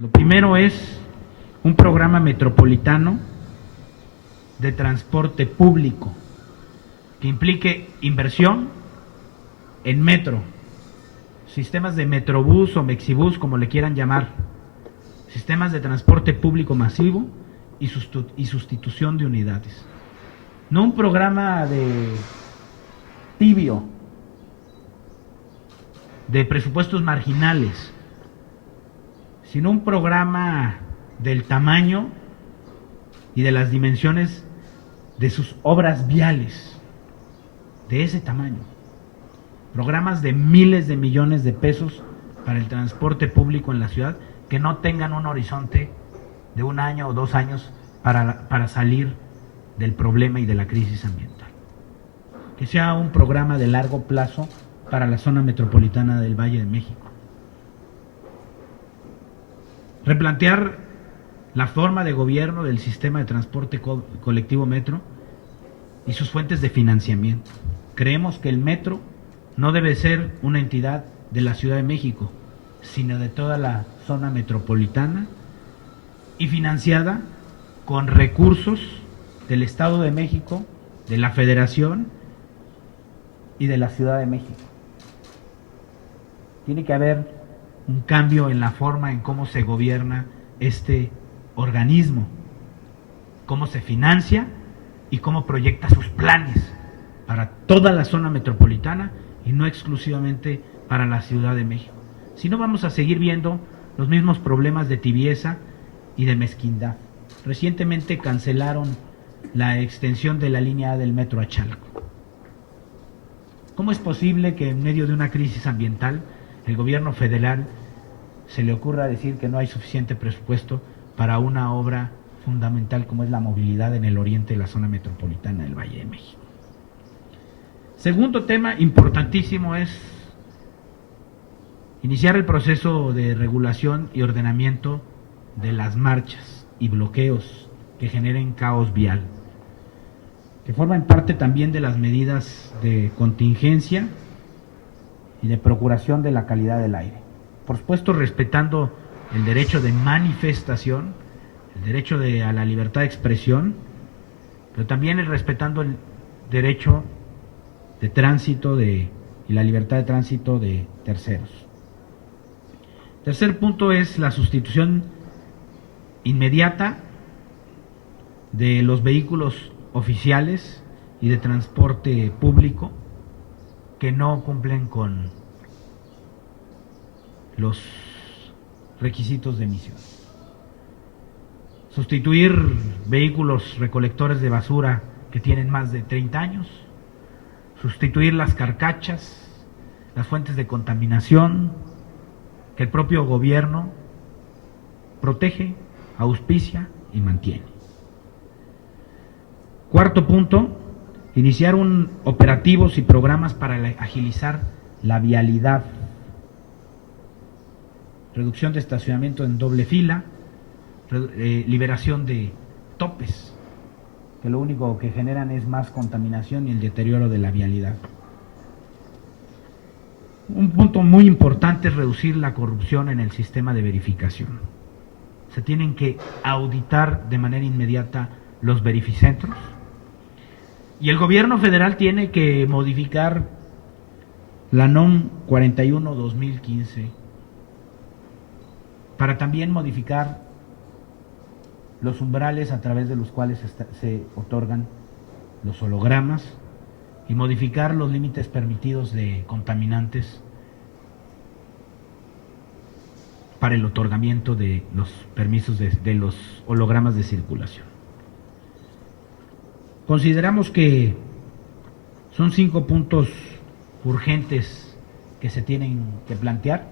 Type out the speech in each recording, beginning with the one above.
Lo primero es un programa metropolitano de transporte público que implique inversión en metro, sistemas de metrobús o mexibús, como le quieran llamar, sistemas de transporte público masivo y sustitución de unidades. No un programa de tibio, de presupuestos marginales, sino un programa del tamaño y de las dimensiones de sus obras viales, de ese tamaño. Programas de miles de millones de pesos para el transporte público en la ciudad que no tengan un horizonte de 1 año o 2 años para salir del problema y de la crisis ambiental. Que sea un programa de largo plazo para la zona metropolitana del Valle de México. Replantear la forma de gobierno del sistema de transporte colectivo metro y sus fuentes de financiamiento. Creemos que el metro no debe ser una entidad de la Ciudad de México, sino de toda la zona metropolitana y financiada con recursos del Estado de México, de la Federación y de la Ciudad de México. Tiene que haber un cambio en la forma en cómo se gobierna este organismo, cómo se financia y cómo proyecta sus planes para toda la zona metropolitana y no exclusivamente para la Ciudad de México. Si no, vamos a seguir viendo los mismos problemas de tibieza y de mezquindad. Recientemente cancelaron la extensión de la línea A del metro a Chalco. ¿Cómo es posible que en medio de una crisis ambiental el gobierno federal se le ocurra decir que no hay suficiente presupuesto para una obra fundamental como es la movilidad en el oriente de la zona metropolitana del Valle de México? Segundo tema importantísimo es iniciar el proceso de regulación y ordenamiento de las marchas y bloqueos que generen caos vial, que forman parte también de las medidas de contingencia y de procuración de la calidad del aire. Por supuesto, respetando el derecho de manifestación, el derecho a la libertad de expresión, pero también respetando el derecho de tránsito y la libertad de tránsito de terceros. Tercer punto es la sustitución inmediata de los vehículos oficiales y de transporte público que no cumplen con los requisitos de emisión. Sustituir vehículos recolectores de basura que tienen más de 30 años, sustituir las carcachas, las fuentes de contaminación que el propio gobierno protege, auspicia y mantiene. Cuarto punto, iniciar operativos y programas para agilizar la vialidad, reducción de estacionamiento en doble fila, liberación de topes, que lo único que generan es más contaminación y el deterioro de la vialidad. Un punto muy importante es reducir la corrupción en el sistema de verificación. Se tienen que auditar de manera inmediata los verificentros y el gobierno federal tiene que modificar la NOM 41/2015 para también modificar los umbrales a través de los cuales se otorgan los hologramas y modificar los límites permitidos de contaminantes para el otorgamiento de los permisos de los hologramas de circulación. Consideramos que son 5 puntos urgentes que se tienen que plantear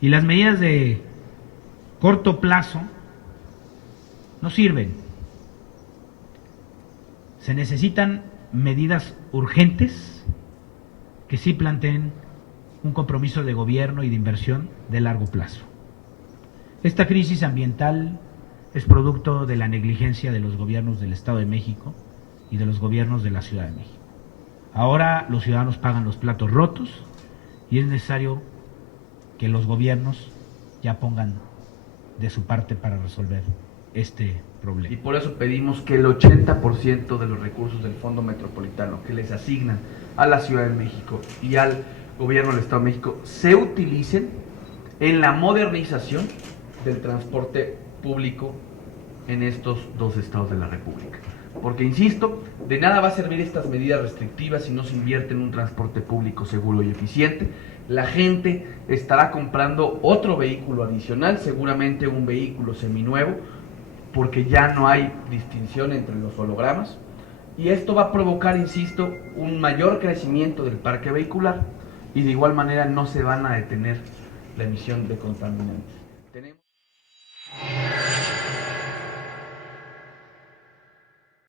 y las medidas de corto plazo no sirven. Se necesitan medidas urgentes que sí planteen un compromiso de gobierno y de inversión de largo plazo. Esta crisis ambiental es producto de la negligencia de los gobiernos del Estado de México y de los gobiernos de la Ciudad de México. Ahora los ciudadanos pagan los platos rotos y es necesario que los gobiernos ya pongan de su parte para resolver este problema. Y por eso pedimos que el 80% de los recursos del Fondo Metropolitano que les asignan a la Ciudad de México y al Gobierno del Estado de México se utilicen en la modernización del transporte público en estos dos estados de la República. Porque, insisto, de nada va a servir estas medidas restrictivas si no se invierte en un transporte público seguro y eficiente. La gente estará comprando otro vehículo adicional, seguramente un vehículo seminuevo, porque ya no hay distinción entre los hologramas. Y esto va a provocar, insisto, un mayor crecimiento del parque vehicular y de igual manera no se van a detener la emisión de contaminantes.